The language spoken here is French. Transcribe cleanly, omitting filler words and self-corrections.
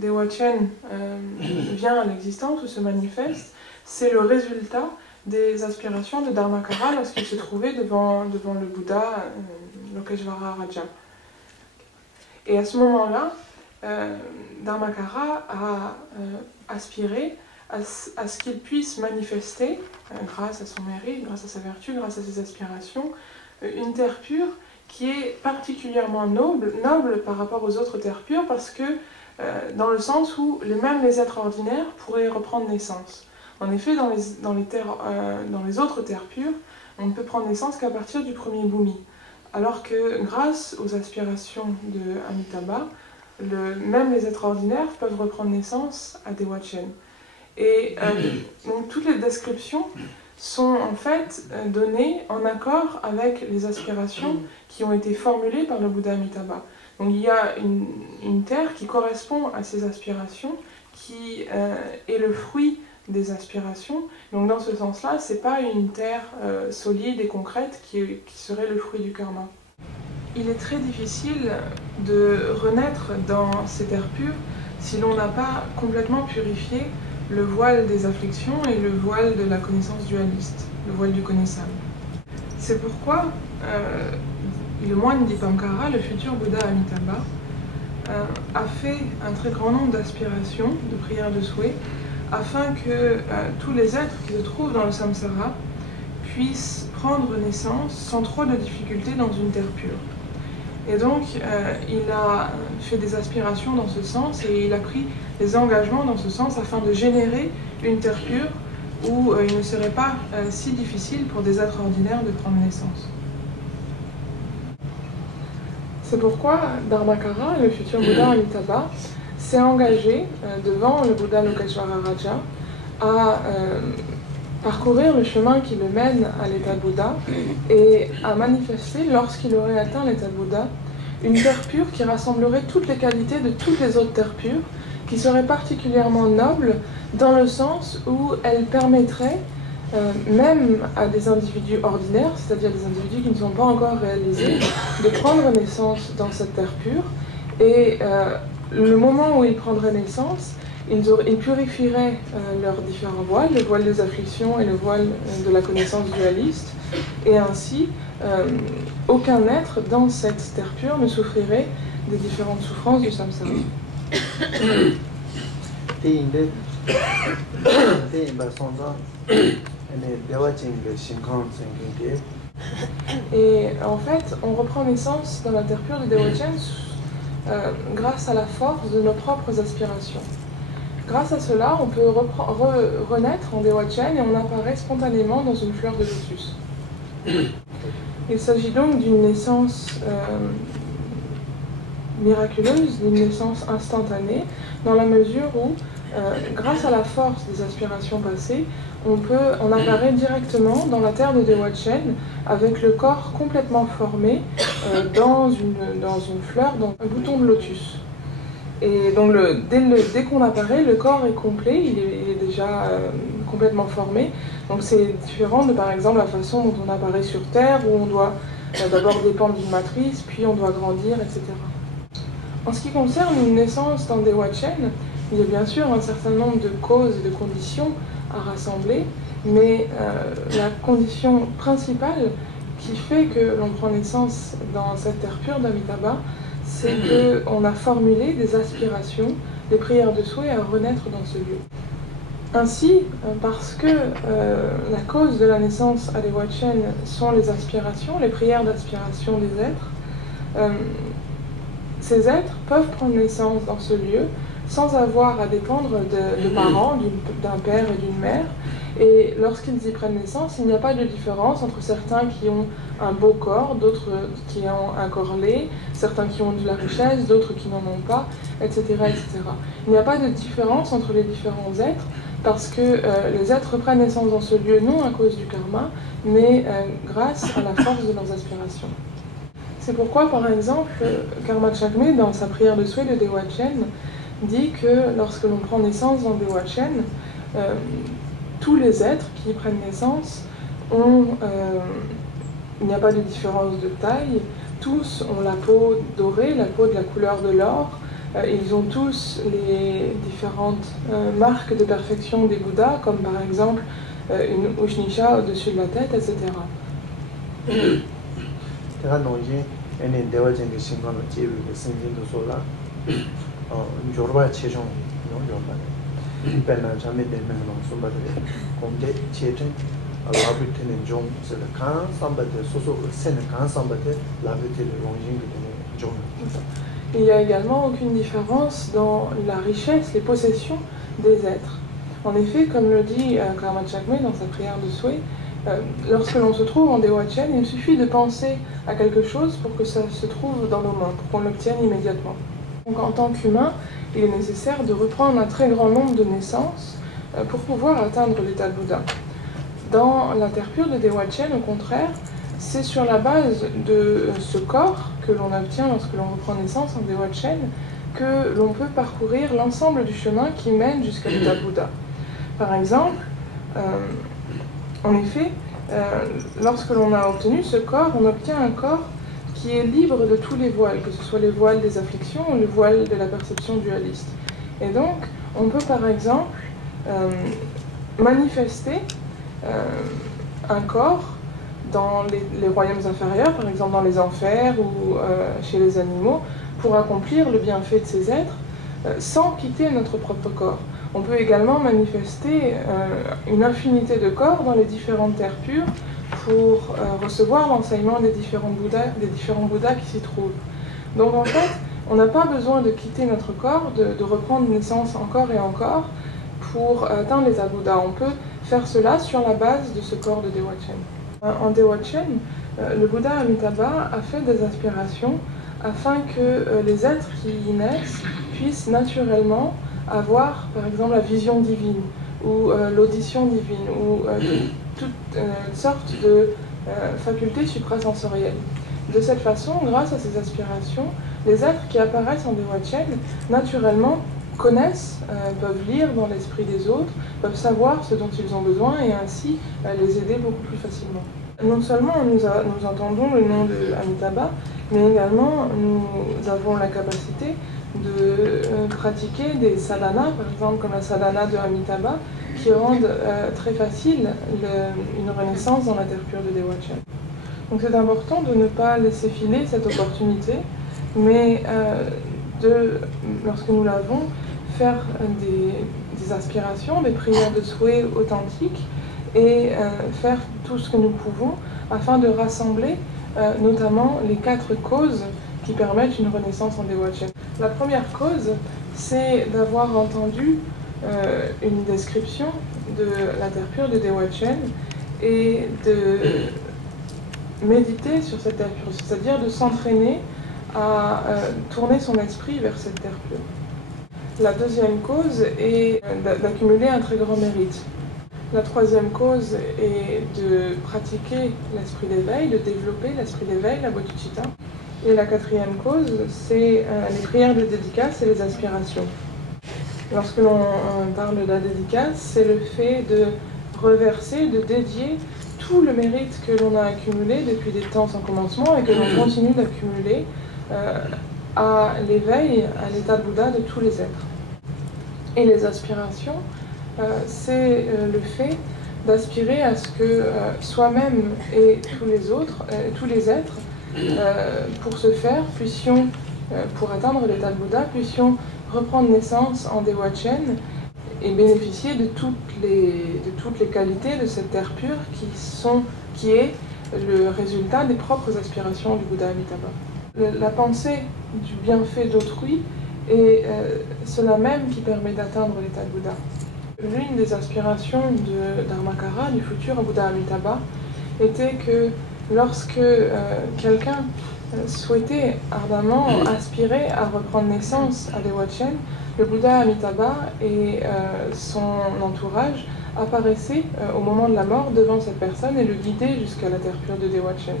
Dewa Chen vient à l'existence ou se manifeste, c'est le résultat des aspirations de Dharmakara lorsqu'il se trouvait devant le Bouddha Lokeshvara Raja. Et à ce moment-là, Dharmakara a aspiré à ce qu'il puisse manifester, grâce à son mérite, grâce à sa vertu, grâce à ses aspirations, une terre pure qui est particulièrement noble par rapport aux autres terres pures, parce que dans le sens où même les êtres ordinaires pourraient reprendre naissance. En effet, dans les autres terres pures, on ne peut prendre naissance qu'à partir du premier bhumi. Alors que grâce aux aspirations de Amitabha, même les êtres ordinaires peuvent reprendre naissance à Dewa Chen. Et donc toutes les descriptions sont en fait données en accord avec les aspirations qui ont été formulées par le Bouddha Amitabha. Donc il y a une terre qui correspond à ces aspirations, qui est le fruit des aspirations. Donc dans ce sens-là, ce n'est pas une terre solide et concrète qui serait le fruit du karma. Il est très difficile de renaître dans ces terres pures si l'on n'a pas complètement purifié le voile des afflictions et le voile de la connaissance dualiste, le voile du connaissable. C'est pourquoi le moine Dipamkara, le futur Bouddha Amitabha, a fait un très grand nombre d'aspirations, de prières de souhait, afin que tous les êtres qui se trouvent dans le samsara puissent prendre naissance sans trop de difficultés dans une terre pure. Et donc, il a fait des aspirations dans ce sens et il a pris des engagements dans ce sens afin de générer une terre pure où il ne serait pas si difficile pour des êtres ordinaires de prendre naissance. C'est pourquoi Dharmakara, le futur Bouddha Amitabha, s'est engagé devant le Bouddha Lokeshvara Raja à parcourir le chemin qui le mène à l'état de Bouddha et à manifester, lorsqu'il aurait atteint l'état de Bouddha, une terre pure qui rassemblerait toutes les qualités de toutes les autres terres pures, qui serait particulièrement noble dans le sens où elle permettrait, même à des individus ordinaires, c'est-à-dire des individus qui ne sont pas encore réalisés, de prendre naissance dans cette terre pure. Et le moment où ils prendraient naissance, ils purifieraient leurs différents voiles, le voile des afflictions et le voile de la connaissance dualiste, et ainsi aucun être dans cette terre pure ne souffrirait des différentes souffrances du samsara. Et en fait, on reprend naissance dans la terre pure de Dewa Chen grâce à la force de nos propres aspirations. Grâce à cela, on peut renaître en Dewa Chen et on apparaît spontanément dans une fleur de lotus. Il s'agit donc d'une naissance miraculeuse, d'une naissance instantanée, dans la mesure où, grâce à la force des aspirations passées, on apparaît directement dans la terre de Dewa Chen avec le corps complètement formé dans une fleur, dans un bouton de lotus. Et donc dès qu'on apparaît, le corps est complet, il est déjà complètement formé. Donc c'est différent de par exemple la façon dont on apparaît sur Terre, où on doit d'abord dépendre d'une matrice, puis on doit grandir, etc. En ce qui concerne une naissance dans Dewa Chen, il y a bien sûr un certain nombre de causes et de conditions à rassembler, mais la condition principale qui fait que l'on prend naissance dans cette terre pure d'Amitabha, c'est qu'on a formulé des aspirations, des prières de souhait à renaître dans ce lieu. Ainsi, parce que la cause de la naissance à Dewa Chen sont les aspirations, les prières d'aspiration des êtres, ces êtres peuvent prendre naissance dans ce lieu sans avoir à dépendre de parents, d'un père et d'une mère. Et lorsqu'ils y prennent naissance, il n'y a pas de différence entre certains qui ont un beau corps, d'autres qui ont un corps laid, certains qui ont de la richesse, d'autres qui n'en ont pas, etc., etc. Il n'y a pas de différence entre les différents êtres, parce que les êtres prennent naissance dans ce lieu non à cause du karma, mais grâce à la force de leurs aspirations. C'est pourquoi, par exemple, Karma Chakme, dans sa prière de souhait de Dewa Chen, dit que lorsque l'on prend naissance dans Dewa Chen, tous les êtres qui prennent naissance il n'y a pas de différence de taille, tous ont la peau dorée, la peau de la couleur de l'or, Ils ont tous les différentes marques de perfection des Bouddhas, comme par exemple une Ushnisha au-dessus de la tête, etc. Il n'y a également aucune différence dans la richesse, les possessions des êtres. En effet, comme le dit Karma Chakme dans sa prière de souhait, lorsque l'on se trouve en Dewachen, il suffit de penser à quelque chose pour que ça se trouve dans nos mains, pour qu'on l'obtienne immédiatement. Donc en tant qu'humain, il est nécessaire de reprendre un très grand nombre de naissances pour pouvoir atteindre l'état de Bouddha. Dans la terre pure de Dewachen, au contraire, c'est sur la base de ce corps que l'on obtient lorsque l'on reprend naissance en Dewachen que l'on peut parcourir l'ensemble du chemin qui mène jusqu'à l'état de Bouddha. Par exemple, en effet, lorsque l'on a obtenu ce corps, on obtient un corps qui est libre de tous les voiles, que ce soit les voiles des afflictions ou le voile de la perception dualiste. Et donc, on peut par exemple manifester un corps dans les royaumes inférieurs, par exemple dans les enfers ou chez les animaux, pour accomplir le bienfait de ces êtres sans quitter notre propre corps. On peut également manifester une infinité de corps dans les différentes terres pures pour recevoir l'enseignement des différents Bouddhas qui s'y trouvent. Donc en fait, on n'a pas besoin de quitter notre corps, de reprendre naissance encore et encore pour atteindre l'état de Bouddha. On peut faire cela sur la base de ce corps de Dewachen. En Dewachen, le Bouddha Amitabha a fait des aspirations afin que les êtres qui y naissent puissent naturellement avoir, par exemple, la vision divine, ou l'audition divine, ou toute sorte de facultés suprasensorielles. De cette façon, grâce à ces aspirations, les êtres qui apparaissent en Dewachen, naturellement, connaissent, peuvent lire dans l'esprit des autres, peuvent savoir ce dont ils ont besoin et ainsi les aider beaucoup plus facilement. Non seulement nous entendons le nom de Amitabha, mais également nous avons la capacité de pratiquer des sadhanas, par exemple comme la sadhana de Amitabha, qui rendent très facile une renaissance dans la terre pure de Dewachen. Donc c'est important de ne pas laisser filer cette opportunité, mais lorsque nous l'avons, faire des aspirations, des prières de souhait authentiques et faire tout ce que nous pouvons afin de rassembler notamment les 4 causes qui permettent une renaissance en Dewachen. La première cause, c'est d'avoir entendu une description de la terre pure de Dewachen et de méditer sur cette terre pure, c'est-à-dire de s'entraîner à tourner son esprit vers cette terre pure. La deuxième cause est d'accumuler un très grand mérite. La troisième cause est de pratiquer l'esprit d'éveil, de développer l'esprit d'éveil, la bodhicitta. Et la quatrième cause, c'est les prières de dédicace et les aspirations. Lorsque l'on parle de la dédicace, c'est le fait de reverser, de dédier tout le mérite que l'on a accumulé depuis des temps sans commencement et que l'on continue d'accumuler à l'éveil, à l'état de Bouddha de tous les êtres. Et les aspirations, c'est le fait d'aspirer à ce que soi-même et tous les autres, tous les êtres, pour ce faire, pour atteindre l'état de Bouddha, puissions reprendre naissance en Dewachen et bénéficier de toutes les qualités de cette terre pure qui est le résultat des propres aspirations du Bouddha Amitabha. La pensée du bienfait d'autrui est cela même qui permet d'atteindre l'état de Bouddha. L'une des aspirations de Dharmakara, du futur Bouddha Amitabha, était que lorsque quelqu'un souhaitait ardemment aspirer à reprendre naissance à Dewachen, le Bouddha Amitabha et son entourage apparaissaient au moment de la mort devant cette personne et le guidaient jusqu'à la terre pure de Dewachen.